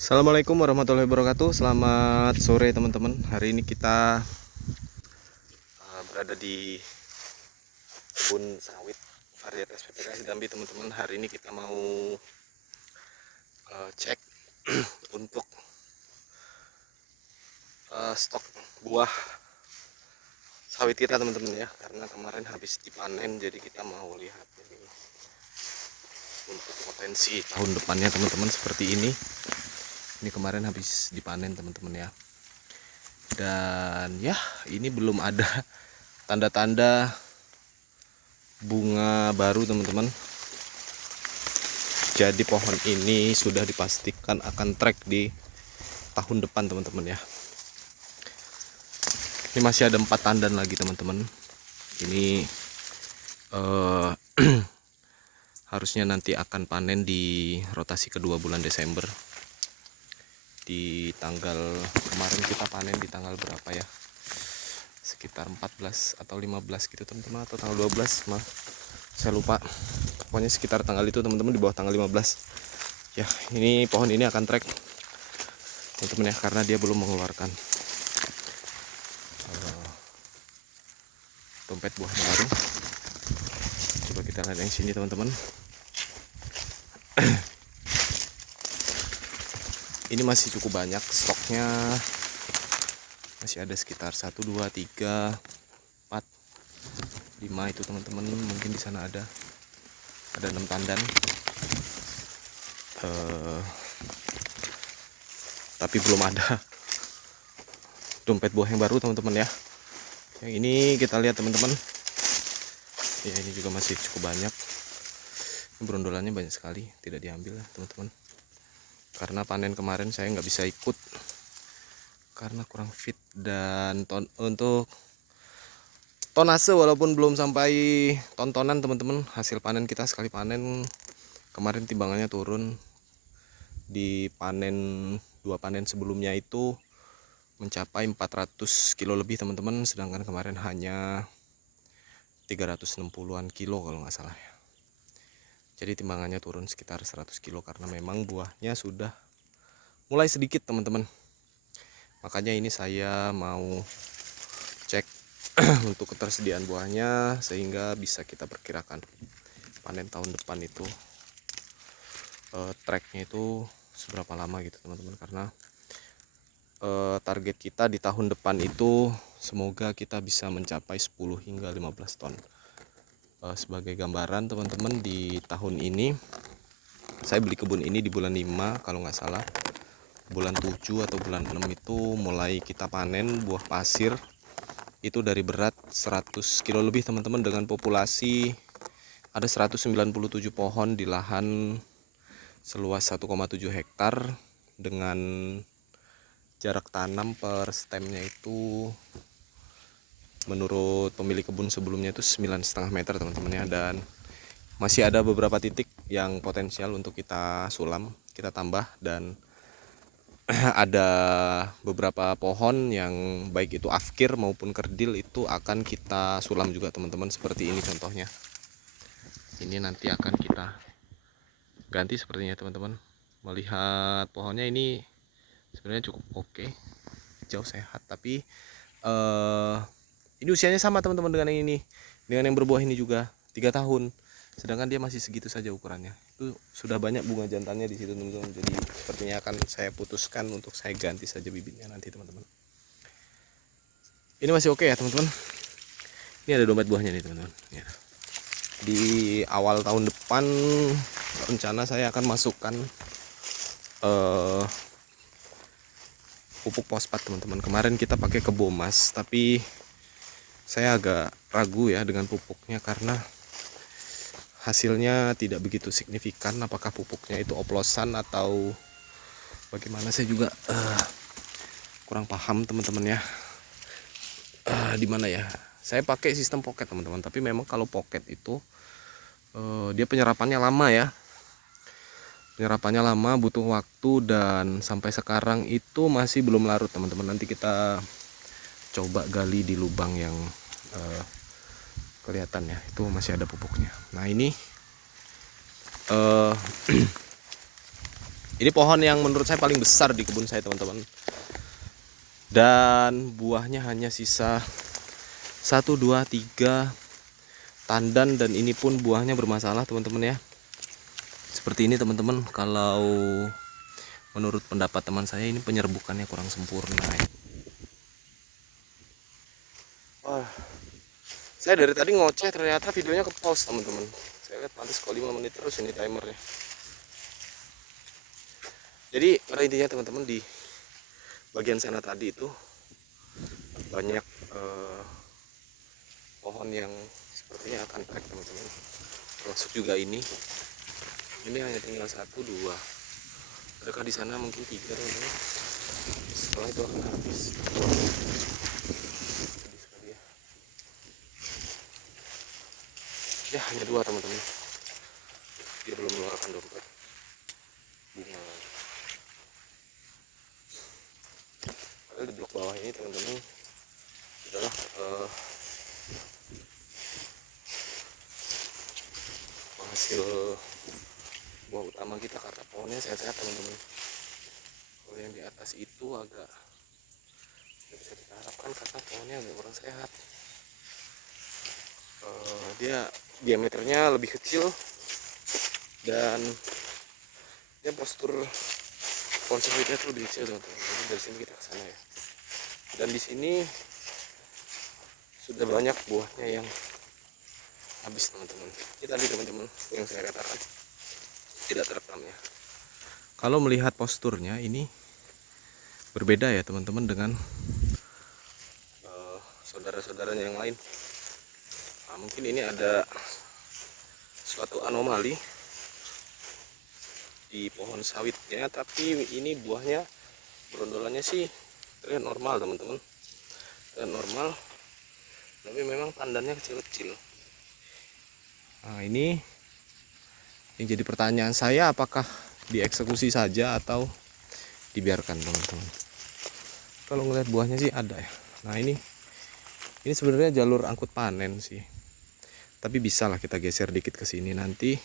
Assalamualaikum warahmatullahi wabarakatuh. Selamat sore teman-teman. Hari ini kita berada di kebun sawit varietas PPKS Dambi teman-teman. Hari ini kita mau cek untuk stok buah sawit kita teman-teman ya. Karena kemarin habis dipanen, jadi kita mau lihat ini untuk potensi tahun depannya teman-teman seperti ini. Ini kemarin habis dipanen teman-teman ya. Dan ya, ini belum ada tanda-tanda bunga baru teman-teman. Jadi pohon ini sudah dipastikan akan trek di tahun depan teman-teman ya. Ini masih ada 4 tandan lagi teman-teman. Ini harusnya nanti akan panen di rotasi kedua bulan Desember. Di tanggal kemarin kita panen di tanggal berapa ya? Sekitar 14 atau 15 gitu teman-teman, atau tanggal 12 maaf, saya lupa. Pokoknya sekitar tanggal itu teman-teman, di bawah tanggal 15 ya. Ini pohon ini akan trek teman-teman ya, karena dia belum mengeluarkan dompet buah baru. Coba kita lihat yang sini teman-teman. Ini masih cukup banyak stoknya, masih ada sekitar 1, 2, 3, 4, 5 itu teman-teman. Mungkin di sana ada 6 tandan, tapi belum ada dompet buah yang baru teman-teman ya. Yang ini kita lihat teman-teman ya, ini juga masih cukup banyak. Ini berondolannya banyak sekali, tidak diambil lah teman-teman, karena panen kemarin saya nggak bisa ikut karena kurang fit. Dan untuk tonase walaupun belum sampai tontonan teman-teman, hasil panen kita sekali panen kemarin timbangannya turun. Di panen 2 panen sebelumnya itu mencapai 400 kilo lebih teman-teman, sedangkan kemarin hanya 360-an kilo kalau nggak salah ya. Jadi timbangannya turun sekitar 100 kilo karena memang buahnya sudah mulai sedikit teman-teman. Makanya ini saya mau cek untuk ketersediaan buahnya, sehingga bisa kita perkirakan panen tahun depan itu treknya itu seberapa lama gitu teman-teman. Karena target kita di tahun depan itu semoga kita bisa mencapai 10 hingga 15 ton. Sebagai gambaran teman-teman, di tahun ini saya beli kebun ini di bulan 5 kalau nggak salah. Bulan 7 atau bulan 6 itu mulai kita panen buah pasir. Itu dari berat 100 kilo lebih teman-teman, dengan populasi ada 197 pohon di lahan seluas 1,7 hektar, dengan jarak tanam per stemnya itu menurut pemilik kebun sebelumnya itu 9,5 meter teman-teman ya. Dan masih ada beberapa titik yang potensial untuk kita sulam, kita tambah. Dan ada beberapa pohon yang baik itu afkir maupun kerdil itu akan kita sulam juga teman-teman, seperti ini contohnya. Ini nanti akan kita ganti sepertinya teman-teman. Melihat pohonnya ini sebenarnya cukup oke, hijau sehat, tapi ini usianya sama teman-teman dengan yang ini, dengan yang berbuah ini juga 3 tahun, sedangkan dia masih segitu saja ukurannya. Itu sudah banyak bunga jantannya di situ teman-teman. Jadi sepertinya akan saya putuskan untuk saya ganti saja bibitnya nanti teman-teman. Ini masih oke ya teman-teman. Ini ada dompet buahnya nih teman-teman ya. Di awal tahun depan rencana saya akan masukkan pupuk fosfat teman-teman. Kemarin kita pakai Kebomas, tapi saya agak ragu ya dengan pupuknya karena hasilnya tidak begitu signifikan. Apakah pupuknya itu oplosan atau bagaimana, saya juga kurang paham teman-teman ya. Di mana ya, saya pakai sistem pocket teman-teman, tapi memang kalau pocket itu dia penyerapannya lama ya. Penyerapannya lama, butuh waktu, dan sampai sekarang itu masih belum larut teman-teman. Nanti kita coba gali di lubang yang kelihatan ya, itu masih ada pupuknya. Nah ini Ini pohon yang menurut saya paling besar di kebun saya teman-teman. Dan buahnya hanya sisa 1, 2, 3 tandan, dan ini pun buahnya bermasalah teman-teman ya. Seperti ini teman-teman, kalau menurut pendapat teman saya ini penyerbukannya kurang sempurna ya. Wah, saya dari tadi ngoceh ternyata videonya ke pause teman-teman. Saya lihat pantas kok 5 menit terus ini timernya. Jadi pada intinya teman-teman, di bagian sana tadi itu banyak pohon yang sepertinya akan crack teman-teman. Termasuk juga ini hanya tinggal 1, 2. Adakah di sana mungkin 3 teman-teman. Setelah itu akan habis. Ya hanya 2 teman-teman. Dia belum mengeluarkan dompet bunga. Padahal di blok bawah ini teman-teman adalah penghasil buah utama kita karena pohonnya sehat-sehat teman-teman. Kalau yang di atas itu agak tidak bisa kita harapkan karena pohonnya agak kurang sehat. Dia diameternya lebih kecil dan dia postur pohon sawitnya tuh lebih kecil teman-teman. Jadi dari sini kita ke sana ya. Dan di sini sudah banyak buahnya yang habis teman-teman. Ini tadi teman-teman yang saya katakan tidak terekam ya. Kalau melihat posturnya ini berbeda ya teman-teman dengan saudara-saudaranya yang lain. Nah, mungkin ini ada suatu anomali di pohon sawitnya, tapi ini buahnya berondolannya sih terlihat normal teman-teman, terlihat normal, tapi memang tandannya kecil-kecil. Nah ini yang jadi pertanyaan saya, apakah dieksekusi saja atau dibiarkan teman-teman. Kalau ngeliat buahnya sih ada ya. Nah ini sebenarnya jalur angkut panen sih, tapi bisa lah kita geser dikit ke sini. Nanti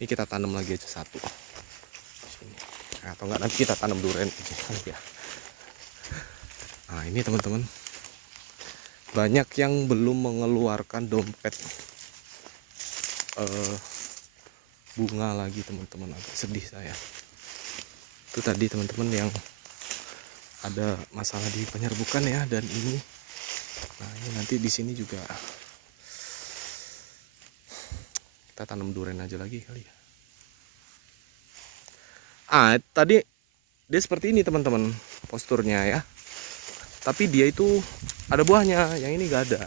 ini kita tanam lagi aja satu sini. Nah, atau enggak nanti kita tanam durian aja kali ya. Nah ini teman-teman, banyak yang belum mengeluarkan dompet bunga lagi teman-teman. Agak sedih saya. Itu tadi teman-teman yang ada masalah di penyerbukan ya. Dan ini, nah ini nanti di sini juga kita tanam durian aja lagi kali ya. Tadi dia seperti ini teman-teman posturnya ya, tapi dia itu ada buahnya, yang ini gak ada.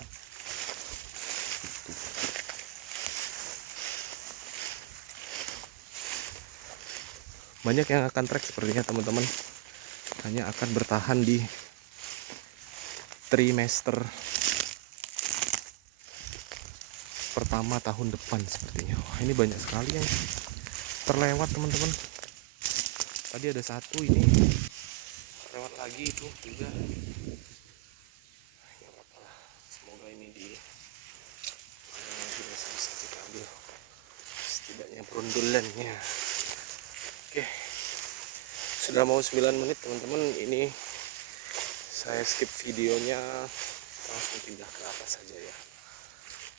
Banyak yang akan trek sepertinya teman-teman, hanya akan bertahan di trimester pertama tahun depan sepertinya. Wah, ini banyak sekali yang terlewat teman-teman. Tadi ada satu, ini lewat lagi itu juga. Ya apa lah, semoga ini di nanti masih bisa kita ambil setidaknya perundulannya. Oke, sudah mau 9 menit teman-teman. Ini saya skip videonya, langsung pindah ke atas saja ya.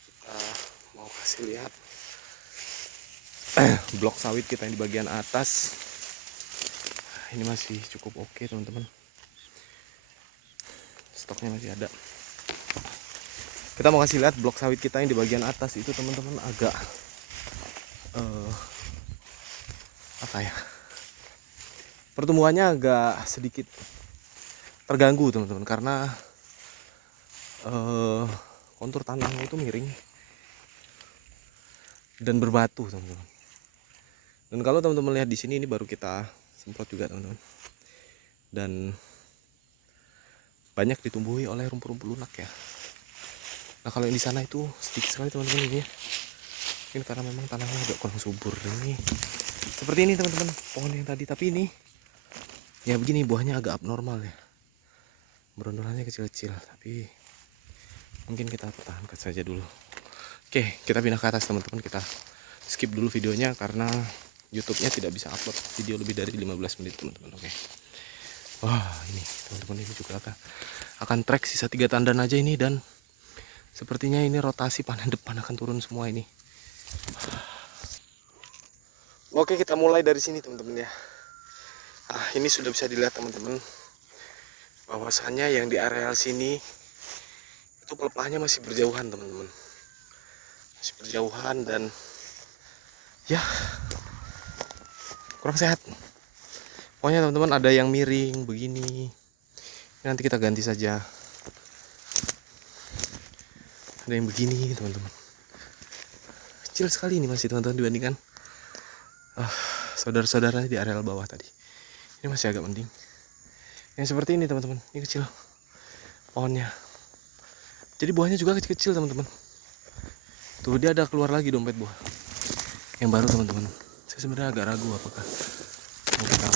Kita mau kasih lihat blok sawit kita yang di bagian atas. Ini masih cukup oke teman-teman, stoknya masih ada. Kita mau kasih lihat blok sawit kita yang di bagian atas itu teman-teman, agak apa ya, pertumbuhannya agak sedikit terganggu teman-teman, karena kontur tanahnya itu miring dan berbatu teman-teman. Dan kalau teman-teman lihat di sini, ini baru kita semprot juga teman-teman, dan banyak ditumbuhi oleh rumput-rumput lunak ya. Nah kalau yang di sana itu sedikit sekali teman-teman ini ya. Mungkin karena memang tanahnya agak kurang subur. Ini seperti ini teman-teman pohon yang tadi, tapi ini ya begini, buahnya agak abnormal ya, berondolannya kecil-kecil, tapi mungkin kita pertahankan saja dulu. Oke, kita pindah ke atas teman-teman, kita skip dulu videonya karena YouTube-nya tidak bisa upload video lebih dari 15 menit teman-teman. Oke. Wah, ini teman-teman, ini juga akan trek sisa 3 tandan aja ini, dan sepertinya ini rotasi panen depan akan turun semua ini. Oke, kita mulai dari sini teman-teman ya. Ini sudah bisa dilihat teman-teman, bahwasanya yang di areal sini itu pelepahnya masih berjauhan teman-teman, masih berjauhan, dan ya kurang sehat. Pokoknya teman-teman, ada yang miring begini, nanti kita ganti saja. Ada yang begini teman-teman, kecil sekali ini masih teman-teman dibandingkan saudara-saudaranya di areal bawah tadi. Ini masih agak mending. Yang seperti ini teman-teman, ini kecil pohonnya, jadi buahnya juga kecil-kecil teman-teman. Tuh, dia ada keluar lagi dompet buah yang baru teman-teman. Saya sebenarnya agak ragu apakah mau kita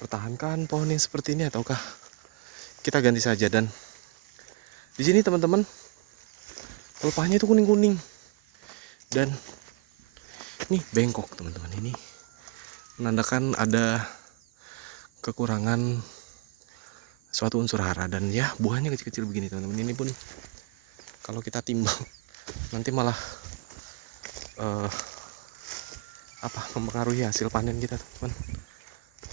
pertahankan pohon yang seperti ini ataukah kita ganti saja. Dan di sini teman-teman, pelepahnya itu kuning-kuning, dan ini bengkok teman-teman. Ini menandakan ada kekurangan suatu unsur hara, dan ya buahnya kecil-kecil begini teman-teman. Ini pun kalau kita timbang nanti malah mempengaruhi hasil panen kita teman-teman.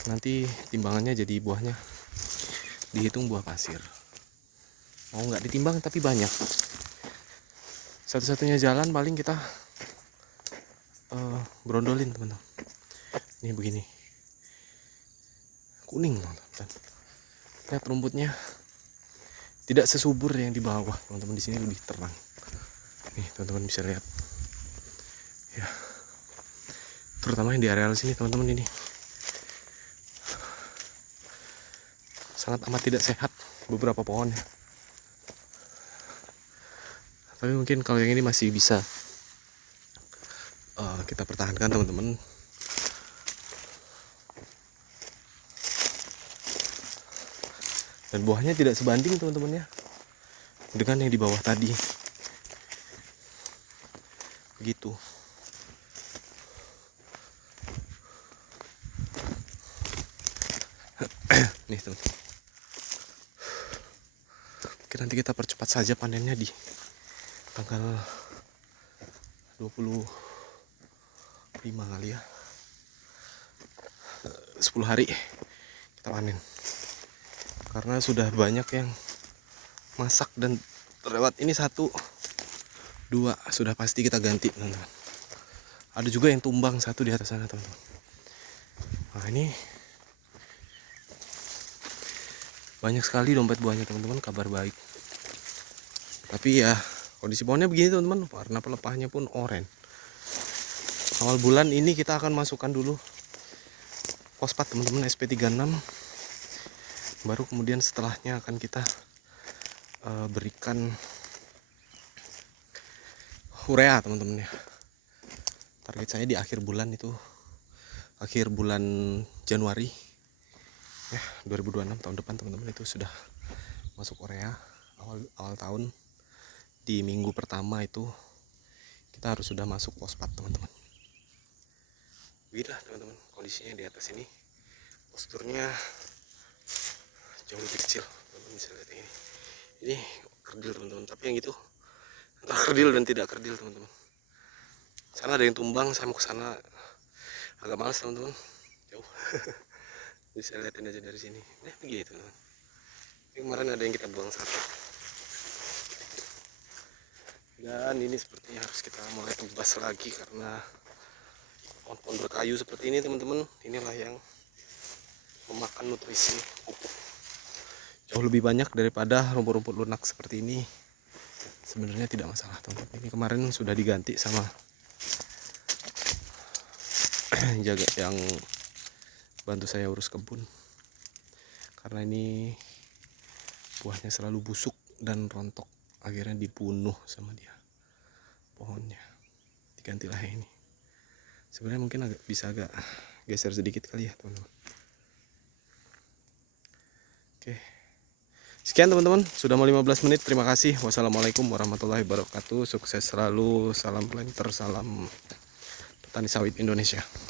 Nanti timbangannya jadi buahnya dihitung buah pasir. Mau nggak ditimbang tapi banyak. Satu-satunya jalan paling kita berondolin teman-teman. Ini begini, kuning teman-teman. Lihat rumputnya tidak sesubur yang di bawah teman-teman. Di sini lebih terang. Nih teman-teman bisa lihat ya, terutama yang di areal sini teman-teman, ini sangat amat tidak sehat beberapa pohonnya. Tapi mungkin kalau yang ini masih bisa kita pertahankan teman-teman. Dan buahnya tidak sebanding teman-teman ya dengan yang di bawah tadi. Begitu. Nih teman-teman. Oke, nanti kita percepat saja panennya di tanggal 25 kali ya. 10 hari kita panen. Karena sudah banyak yang masak dan terlewat. Ini 1, 2 sudah pasti kita ganti teman-teman. Ada juga yang tumbang 1 di atas sana teman-teman. Nah, ini banyak sekali dompet buahnya teman-teman, kabar baik. Tapi ya kondisi pohonnya begini teman-teman, warna pelepahnya pun oranye. Awal bulan ini kita akan masukkan dulu fosfat teman-teman, SP36. Baru kemudian setelahnya akan kita berikan urea teman-teman ya. Target saya di akhir bulan itu, akhir bulan Januari ya 2026 tahun depan teman-teman, itu sudah masuk urea. Awal tahun di minggu pertama itu kita harus sudah masuk fosfat teman-teman. Begitulah teman-teman kondisinya di atas ini. Posturnya jauh lebih kecil teman-teman, bisa lihat ini kerdil teman-teman. Tapi yang itu antara kerdil dan tidak kerdil teman-teman. Sana ada yang tumbang, saya mau ke sana agak malas teman-teman, jauh. Bisa lihatin aja dari sini. Begitu teman-teman. Ini kemarin ada yang kita buang 1. Dan ini sepertinya harus kita mulai tebas lagi karena pohon-pohon berkayu seperti ini teman-teman, inilah yang memakan nutrisi pupuk jauh lebih banyak daripada rumput-rumput lunak seperti ini. Sebenarnya tidak masalah teman-teman. Ini kemarin sudah diganti sama jaga yang bantu saya urus kebun, karena ini buahnya selalu busuk dan rontok, akhirnya dibunuh sama dia pohonnya. Digantilah ini. Sebenarnya mungkin bisa agak geser sedikit kali ya teman-teman. Oke, sekian teman-teman, sudah mau 15 menit. Terima kasih. Wassalamualaikum warahmatullahi wabarakatuh. Sukses selalu. Salam planter, salam petani sawit Indonesia.